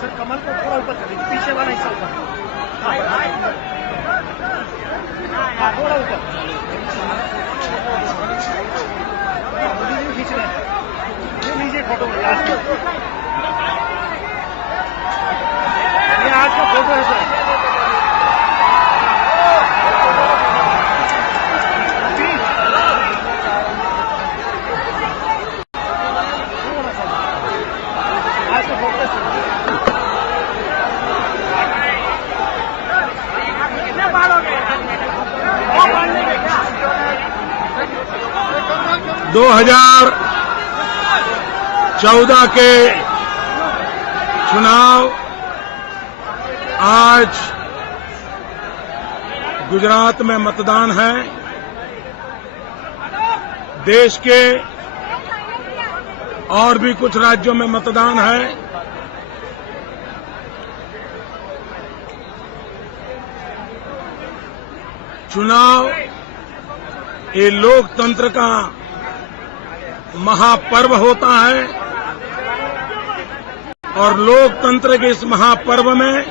Sir कमल को थोड़ा ऊपर करेंगे, पीछे वाला हिस्सा ऊपर, हाँ थोड़ा ऊपर खींच रहे हैं। ये लीजिए फोटो, ये आज का फोटो है सर। आज का फोटो 2014 के चुनाव आज गुजरात में मतदान है। देश के और भी कुछ राज्यों में मतदान है। चुनाव ये लोकतंत्र का महापर्व होता है और लोकतंत्र के इस महापर्व में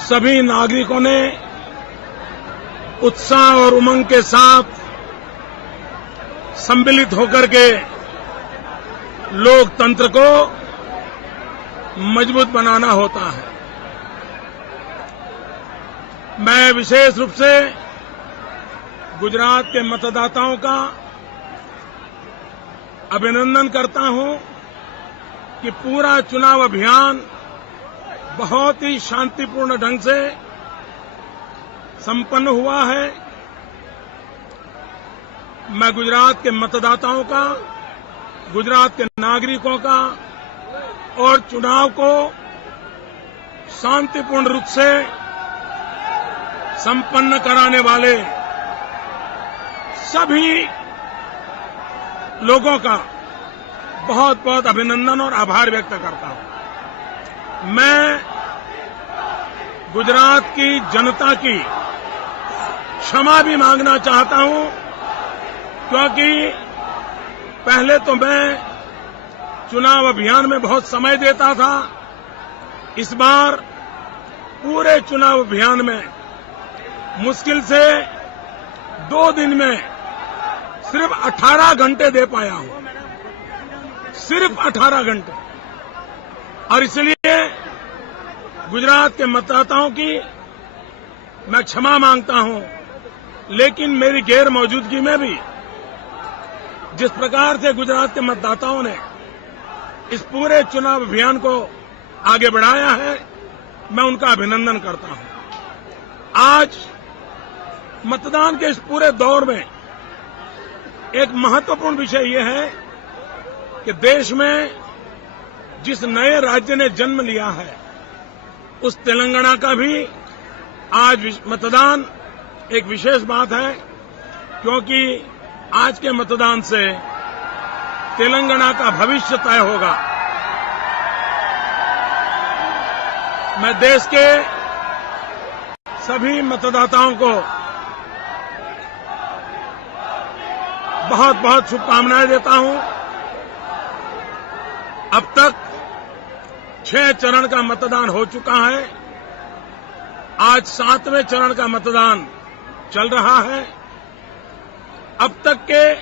सभी नागरिकों ने उत्साह और उमंग के साथ सम्मिलित होकर के लोकतंत्र को मजबूत बनाना होता है। मैं विशेष रूप से गुजरात के मतदाताओं का अभिनंदन करता हूं कि पूरा चुनाव अभियान बहुत ही शांतिपूर्ण ढंग से संपन्न हुआ है। मैं गुजरात के मतदाताओं का, गुजरात के नागरिकों का और चुनाव को शांतिपूर्ण रूप से संपन्न कराने वाले सभी लोगों का बहुत बहुत अभिनंदन और आभार व्यक्त करता हूं। मैं गुजरात की जनता की क्षमा भी मांगना चाहता हूं, क्योंकि पहले तो मैं चुनाव अभियान में बहुत समय देता था। इस बार पूरे चुनाव अभियान में मुश्किल से 2 दिन में सिर्फ 18 घंटे दे पाया हूं, सिर्फ 18 घंटे। और इसलिए गुजरात के मतदाताओं की मैं क्षमा मांगता हूं, लेकिन मेरी गैर मौजूदगी में भी जिस प्रकार से गुजरात के मतदाताओं ने इस पूरे चुनाव अभियान को आगे बढ़ाया है, मैं उनका अभिनंदन करता हूं। आज मतदान के इस पूरे दौर में एक महत्वपूर्ण विषय यह है कि देश में जिस नए राज्य ने जन्म लिया है, उस तेलंगाना का भी आज मतदान एक विशेष बात है, क्योंकि आज के मतदान से तेलंगाना का भविष्य तय होगा। मैं देश के सभी मतदाताओं को बहुत बहुत शुभकामनाएं देता हूं। अब तक 6 चरण का मतदान हो चुका है। आज 7वें चरण का मतदान चल रहा है। अब तक के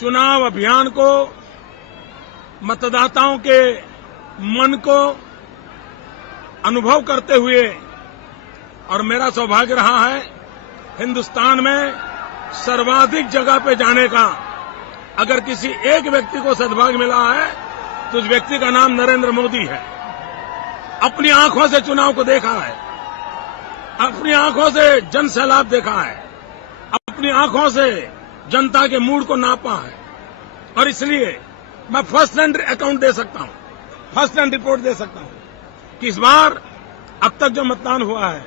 चुनाव अभियान को, मतदाताओं के मन को अनुभव करते हुए, और मेरा सौभाग्य रहा है हिंदुस्तान में सर्वाधिक जगह पे जाने का। अगर किसी एक व्यक्ति को सद्भाग्य मिला है तो उस व्यक्ति का नाम नरेंद्र मोदी है। अपनी आंखों से चुनाव को देखा है, अपनी आंखों से जन सैलाब देखा है, अपनी आंखों से जनता के मूड को नापा है और इसलिए मैं फर्स्ट हैंड अकाउंट दे सकता हूं, फर्स्ट हैंड रिपोर्ट दे सकता हूं कि इस बार अब तक जो मतदान हुआ है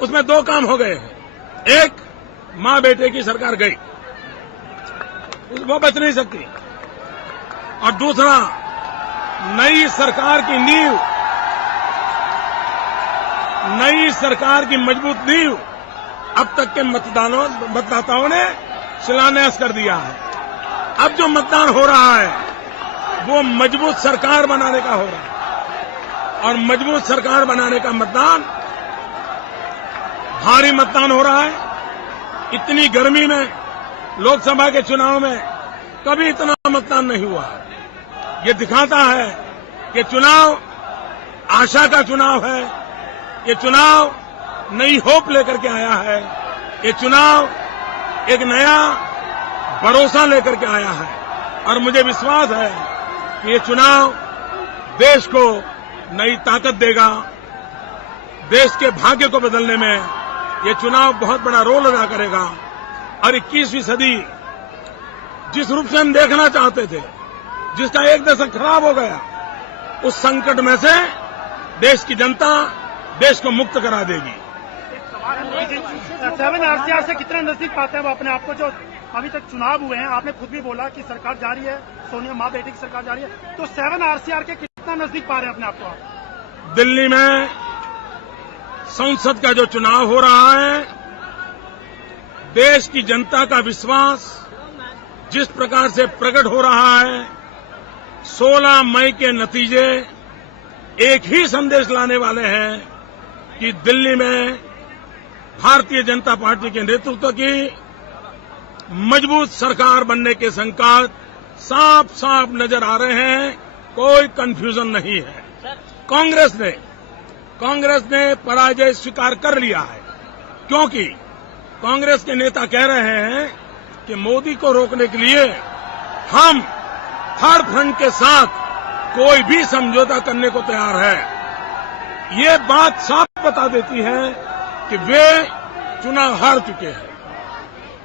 उसमें 2 काम हो गए हैं। एक, मां बेटे की सरकार गई, वो बच नहीं सकती, और दूसरा, नई सरकार की नींव, नई सरकार की मजबूत नींव अब तक के मतदाताओं ने शिलान्यास कर दिया है। अब जो मतदान हो रहा है वो मजबूत सरकार बनाने का हो रहा है, और मजबूत सरकार बनाने का मतदान, भारी मतदान हो रहा है। इतनी गर्मी में लोकसभा के चुनाव में कभी इतना मतदान नहीं हुआ। ये दिखाता है कि चुनाव आशा का चुनाव है, ये चुनाव नई होप लेकर के आया है, ये चुनाव एक नया भरोसा लेकर के आया है, और मुझे विश्वास है कि ये चुनाव देश को नई ताकत देगा। देश के भाग्य को बदलने में ये चुनाव बहुत बड़ा रोल अदा करेगा, और 21वीं सदी जिस रूप से हम देखना चाहते थे, जिसका एक दशक खराब हो गया, उस संकट में से देश की जनता देश को मुक्त करा देगी। 7 आरसीआर से कितना नजदीक पाते हैं वो अपने आप को? जो अभी तक चुनाव हुए हैं, आपने खुद भी बोला कि सरकार जारी है, सोनिया मां बेटी की सरकार जारी है, तो 7 आरसीआर के कितना नजदीक पा रहे हैं अपने आप को? दिल्ली में संसद का जो चुनाव हो रहा है, देश की जनता का विश्वास जिस प्रकार से प्रकट हो रहा है, 16 मई के नतीजे एक ही संदेश लाने वाले हैं कि दिल्ली में भारतीय जनता पार्टी के नेतृत्व की मजबूत सरकार बनने के संकेत साफ साफ नजर आ रहे हैं, कोई कंफ्यूजन नहीं है। कांग्रेस ने पराजय स्वीकार कर लिया है, क्योंकि कांग्रेस के नेता कह रहे हैं कि मोदी को रोकने के लिए हम थर्ड फ्रंट के साथ कोई भी समझौता करने को तैयार है। ये बात साफ बता देती है कि वे चुनाव हार चुके हैं।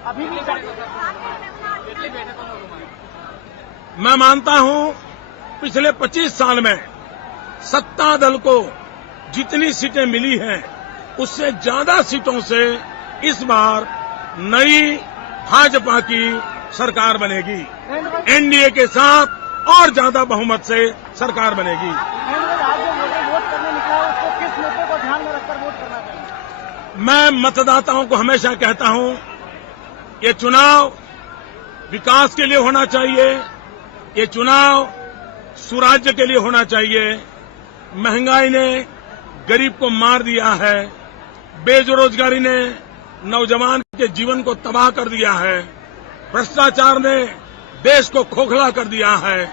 अभी भी मैं मानता हूं पिछले 25 साल में सत्ता दल को जितनी सीटें मिली हैं, उससे ज्यादा सीटों से इस बार नई भाजपा की सरकार बनेगी। एनडीए के साथ और ज्यादा बहुमत से सरकार बनेगी। आज जो वोट करने निकला है, उसको किस मुद्दे को ध्यान में रखकर वोट करना चाहिए? मैं मतदाताओं को हमेशा कहता हूं, ये चुनाव विकास के लिए होना चाहिए, ये चुनाव सुराज्य के लिए होना चाहिए। महंगाई ने गरीब को मार दिया है, बेरोजगारी ने नौजवान के जीवन को तबाह कर दिया है, भ्रष्टाचार ने देश को खोखला कर दिया है।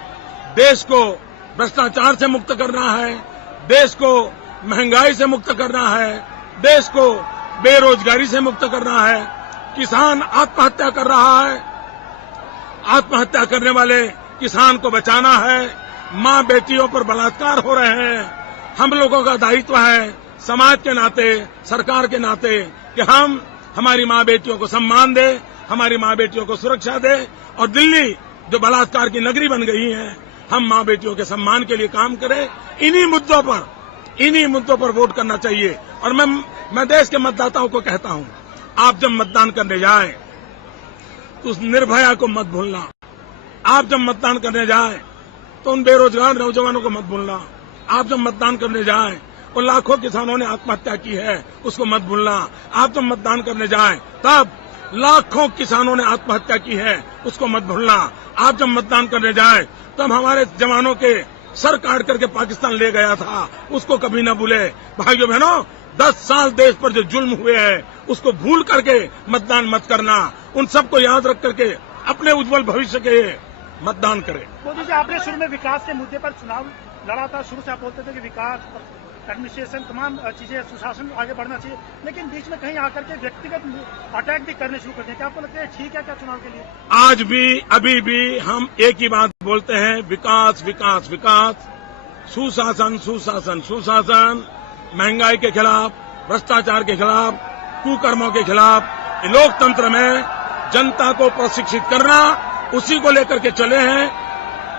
देश को भ्रष्टाचार से मुक्त करना है, देश को महंगाई से मुक्त करना है, देश को बेरोजगारी से मुक्त करना है। किसान आत्महत्या कर रहा है, आत्महत्या करने वाले किसान को बचाना है। मां बेटियों पर बलात्कार हो रहे हैं। हम लोगों का दायित्व है, समाज के नाते, सरकार के नाते, कि हम हमारी मां बेटियों को सम्मान दे, हमारी मां बेटियों को सुरक्षा दे, और दिल्ली जो बलात्कार की नगरी बन गई है, हम मां बेटियों के सम्मान के लिए काम करें। इन्हीं मुद्दों पर वोट करना चाहिए। और मैं देश के मतदाताओं को कहता हूं, आप जब मतदान करने जाएं तो उस निर्भया को मत भूलना। आप जब मतदान करने जाएं तो उन बेरोजगार नौजवानों को मत भूलना। आप जब मतदान करने जाएं और लाखों किसानों ने आत्महत्या की है, उसको मत भूलना। आप जब मतदान करने जाएं तब लाखों किसानों ने आत्महत्या की है, उसको मत भूलना। आप जब मतदान करने जाएं तब हमारे जवानों के सर काट करके पाकिस्तान ले गया था, उसको कभी न भूले। भाइयों बहनों, 10 साल देश पर जो जुल्म हुए हैं, उसको भूल करके मतदान मत करना। उन सबको याद रख करके अपने उज्जवल भविष्य के मतदान करें। मोदी जी, आपने शुरू में विकास के मुद्दे पर चुनाव लड़ा था। शुरू से आप बोलते थे कि विकास, एडमिनिस्ट्रेशन, तमाम चीजें, सुशासन आगे बढ़ना चाहिए, लेकिन बीच में कहीं आकर के व्यक्तिगत अटैक भी करने शुरू कर दिए। क्या आपको लगता है ठीक है क्या चुनाव के लिए? आज भी, अभी भी हम एक ही बात बोलते हैं, विकास विकास विकास, सुशासन सुशासन सुशासन, महंगाई के खिलाफ, भ्रष्टाचार के खिलाफ, कुकर्मों के खिलाफ। लोकतंत्र में जनता को प्रशिक्षित करना, उसी को लेकर के चले हैं।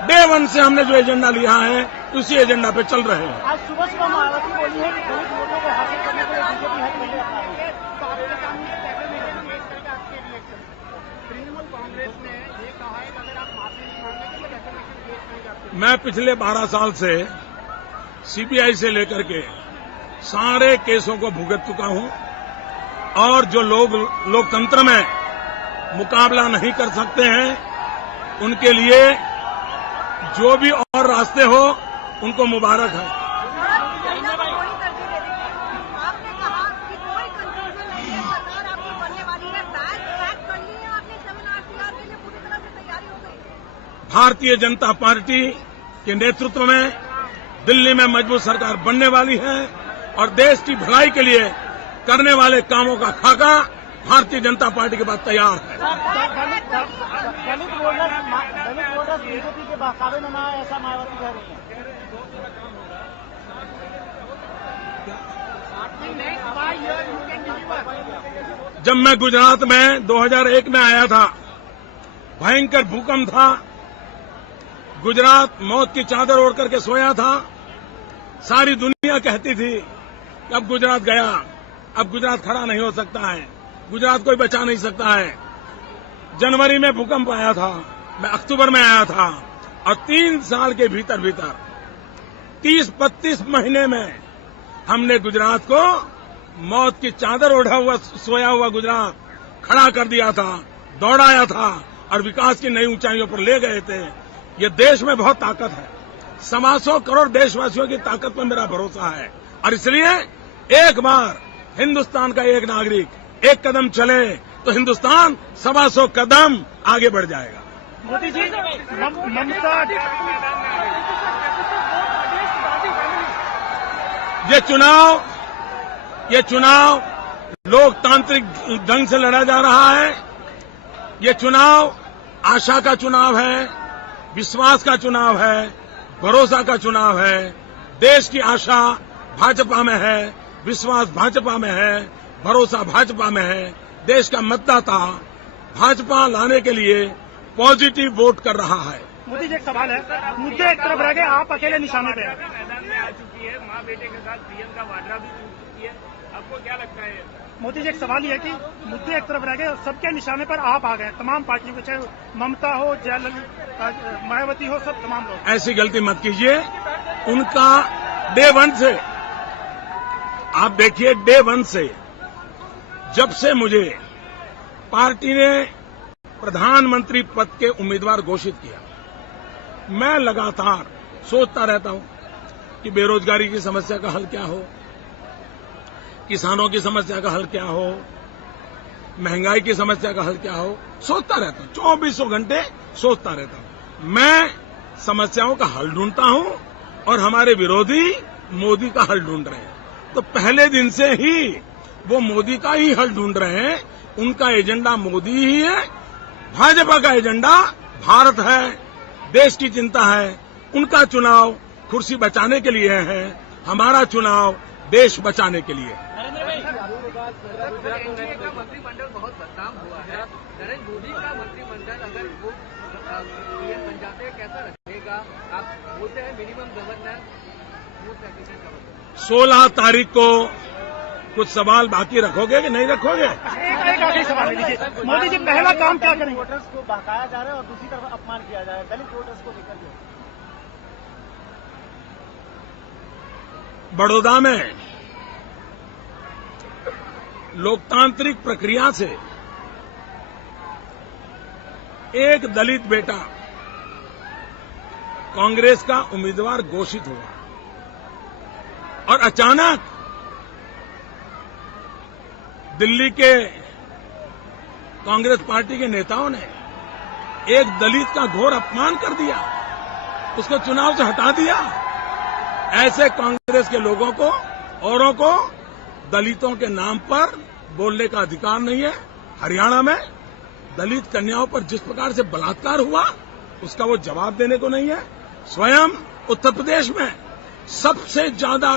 डे वन से हमने जो एजेंडा लिया है उसी एजेंडा पे चल रहे हैं। आज सुबह सुबह मायावती बोली है कि दलित वोटों को हासिल करने के लिए बीजेपी हर पहले अपना रही है। तो आपके सामने कैसे में इस तरह का आपके रिएक्शन? तृणमूल कांग्रेस ने ये कहा है कि अगर आप माफी नहीं मांगेंगे तो डेफिनेटली केस नहीं जाते। मैं पिछले 12 साल से सीबीआई से लेकर के सारे केसों को भुगत चुका हूं और जो लोग लोकतंत्र में मुकाबला नहीं कर सकते हैं उनके लिए जो भी और रास्ते हो उनको मुबारक है। आपने कहा कि कोई कंफ्यूजन नहीं है, सरकार आपकी बनने वाली है, बैग पैक कर ली है, आपने 7 RCR के लिए पूरी तरह से तैयारी हो गई। भारतीय जनता पार्टी के नेतृत्व में दिल्ली में मजबूत सरकार बनने वाली है और देश की भलाई के लिए करने वाले कामों का खाका भारतीय जनता पार्टी के पास तैयार है। दलित वोटर्स बीजेपी के बहकावे में ना आए, ऐसा मायावती कह रही है। जब मैं गुजरात में 2001 में आया था, भयंकर भूकंप था, गुजरात मौत की चादर ओढ़ करके सोया था। सारी दुनिया कहती थी कि अब गुजरात गया, अब गुजरात खड़ा नहीं हो सकता है, गुजरात कोई बचा नहीं सकता है। जनवरी में भूकंप आया था, मैं अक्टूबर में आया था और 3 साल के भीतर भीतर 30-32 महीने में हमने गुजरात को मौत की चादर ओढ़ा हुआ सोया हुआ गुजरात खड़ा कर दिया था, दौड़ाया था और विकास की नई ऊंचाइयों पर ले गए थे। ये देश में बहुत ताकत है, 125 करोड़ देशवासियों की ताकत पर मेरा भरोसा है और इसलिए एक बार हिंदुस्तान का एक नागरिक एक कदम चले तो हिंदुस्तान 125 कदम आगे बढ़ जाएगा। मोदी जी, ममता ये चुनाव लोकतांत्रिक ढंग से लड़ा जा रहा है। ये चुनाव आशा का चुनाव है, विश्वास का चुनाव है, भरोसा का चुनाव है। देश की आशा भाजपा में है, विश्वास भाजपा में है, भरोसा भाजपा में है। देश का मतदाता भाजपा लाने के लिए पॉजिटिव वोट कर रहा है। मोदी जी, एक सवाल है, मुद्दे एक तरफ रह गए, आप अकेले निशाने पे हैं। मैदान में आ चुकी है, मां बेटे के साथ प्रियंका वाड्रा भी जुड़ चुकी है, आपको क्या लगता है? मोदी जी, एक सवाल ये है कि मुद्दे एक तरफ रह गए और सबके निशाने पर आप आ गए, तमाम पार्टियों के, चाहे ममता हो, जयललिता, मायावती हो, सब तमाम लोग। ऐसी गलती मत कीजिए। उनका डे वन से, आप देखिए, डे वन से जब से मुझे पार्टी ने प्रधानमंत्री पद के उम्मीदवार घोषित किया, मैं लगातार सोचता रहता हूं कि बेरोजगारी की समस्या का हल क्या हो, किसानों की समस्या का हल क्या हो, महंगाई की समस्या का हल क्या हो। सोचता रहता हूं, 24 घंटे सोचता रहता हूं। मैं समस्याओं का हल ढूंढता हूं और हमारे विरोधी मोदी का हल ढूंढ रहे हैं। तो पहले दिन से ही वो मोदी का ही हल ढूंढ रहे हैं। उनका एजेंडा मोदी ही है, भाजपा का एजेंडा भारत है, देश की चिंता है। उनका चुनाव कुर्सी बचाने के लिए है, हमारा चुनाव देश बचाने के लिए। एनडीए का मंत्रिमंडल बहुत बदनाम हुआ है, नरेंद्र मोदी का मंत्रिमंडल अगर वो पीएम बन जाते हैं कैसा रहेगा? आप बोलते हैं मिनिमम गवर्नेंस, 16 तारीख को कुछ सवाल बाकी रखोगे कि नहीं रखोगे? एक आखिरी सवाल है, लीजिए मोदी जी, पहला काम क्या करेंगे? वोटर्स को बहकाया जा रहा है और दूसरी तरफ अपमान किया जा रहा है दलित वोटर्स को लेकर के। बड़ौदा में लोकतांत्रिक प्रक्रिया से एक दलित बेटा कांग्रेस का उम्मीदवार घोषित हुआ और अचानक दिल्ली के कांग्रेस पार्टी के नेताओं ने एक दलित का घोर अपमान कर दिया, उसको चुनाव से हटा दिया। ऐसे कांग्रेस के लोगों को, औरों को दलितों के नाम पर बोलने का अधिकार नहीं है। हरियाणा में दलित कन्याओं पर जिस प्रकार से बलात्कार हुआ, उसका वो जवाब देने को नहीं है। स्वयं उत्तर प्रदेश में सबसे ज्यादा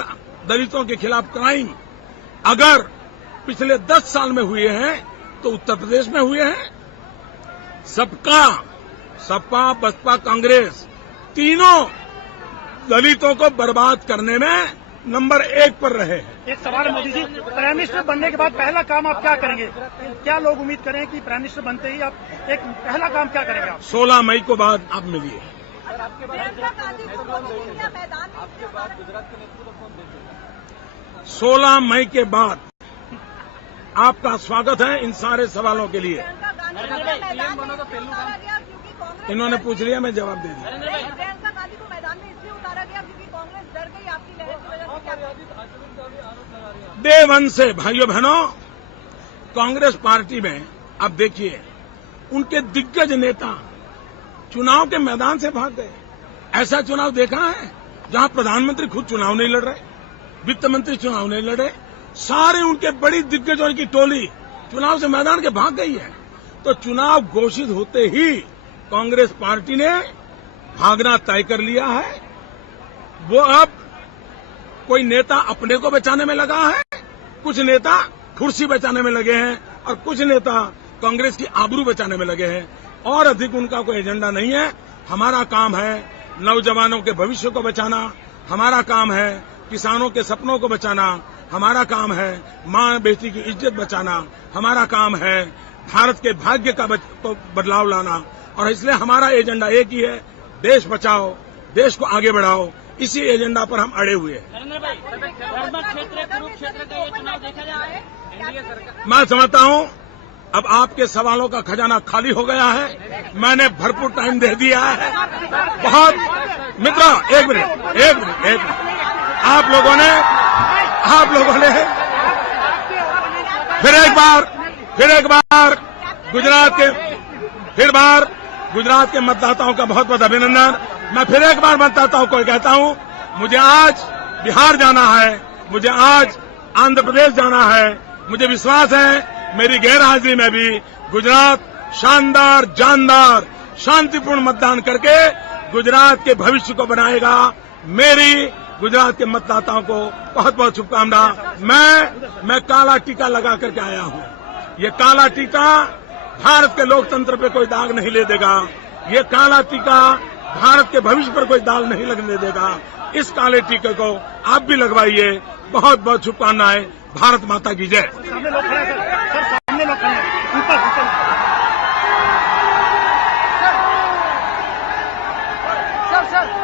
दलितों के खिलाफ क्राइम अगर पिछले 10 साल में हुए हैं तो उत्तर प्रदेश में हुए हैं। सबका, सपा, बसपा, कांग्रेस तीनों दलितों को बर्बाद करने में नंबर 1 पर रहे हैं। एक सवाल है मोदी जी, प्राइम मिनिस्टर बनने के बाद पहला काम आप क्या करेंगे? क्या लोग उम्मीद करें कि प्राइम मिनिस्टर बनते ही आप एक पहला काम क्या करेंगे आप? 16 मई को बाद आप मिलिए। प्रियंका गांधी को मोदी इंडिया मैदान में इसलिए उतारा। 16 मई के बाद आपका स्वागत है इन सारे सवालों के लिए। प्रियंका गांधी को मैदान में इसलिए उतारा गया क्योंकि कांग्रेस इन्होंने पूछ लिया, मैं जवाब दे दिया। प्रियंका गांधी को मैदान में इसलिए उतारा गया क्योंकि कांग्रेस डर गई आपकी लहर की वजह से। डे 1 से भाइयों बहनों कांग्रेस पार्टी में अब देखिए उनके दिग्गज नेता चुनाव के मैदान से भाग गए। ऐसा चुनाव देखा है जहां प्रधानमंत्री खुद चुनाव नहीं लड़ रहे, वित्त मंत्री चुनाव नहीं लड़ रहे, सारे उनके बड़ी दिग्गजों की टोली चुनाव से मैदान के भाग गई है। तो चुनाव घोषित होते ही कांग्रेस पार्टी ने भागना तय कर लिया है। वो अब कोई नेता अपने को बचाने में लगा है, कुछ नेता कुर्सी बचाने में लगे हैं और कुछ नेता कांग्रेस की आबरू बचाने में लगे हैं। और अधिक उनका कोई एजेंडा नहीं है। हमारा काम है नौजवानों के भविष्य को बचाना, हमारा काम है किसानों के सपनों को बचाना, हमारा काम है मां बेटी की इज्जत बचाना, हमारा काम है भारत के भाग्य का बदलाव लाना। और इसलिए हमारा एजेंडा एक ही है, देश बचाओ, देश को आगे बढ़ाओ। इसी एजेंडा पर हम अड़े हुए हैं। मैं समझता हूं अब आपके सवालों का खजाना खाली हो गया है। मैंने भरपूर टाइम दे दिया है। बहुत मित्रों, एक मिनट, आप लोगों ने फिर एक बार गुजरात के मतदाताओं का बहुत बहुत अभिनंदन। मैं फिर एक बार मतदाताओं को कहता हूं, मुझे आज बिहार जाना है, मुझे आज आंध्र प्रदेश जाना है। मुझे विश्वास है मेरी गैर हाजिरी में भी गुजरात शानदार, जानदार, शांतिपूर्ण मतदान करके गुजरात के भविष्य को बनाएगा। मेरी गुजरात के मतदाताओं को बहुत बहुत शुभकामना। मैं काला टीका लगा करके आया हूं। ये काला टीका भारत के लोकतंत्र पे कोई दाग नहीं ले देगा। ये काला टीका भारत के भविष्य पर कोई दाग नहीं लगने देगा। इस काले टीके को आप भी लगवाइए। बहुत बहुत शुभकामनाएं। भारत माता की जय। सामने लोग खड़े हैं सर, सामने लोग खड़े हैं, ऊपर सर